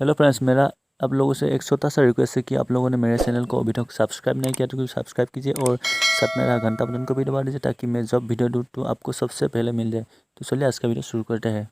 Hello friends, मेरा आप लोगों से एक छोटा सा रिक्वेस्ट है कि आप लोगों ने मेरे चैनल को अभी तक सब्सक्राइब नहीं किया तो सब्सक्राइब कीजिए और साथ में घंटा बटन को भी दबा दीजिए ताकि मैं जब वीडियो दूँ तो आपको सबसे पहले मिल जाए। तो चलिए आज का वीडियो शुरू करते हैं।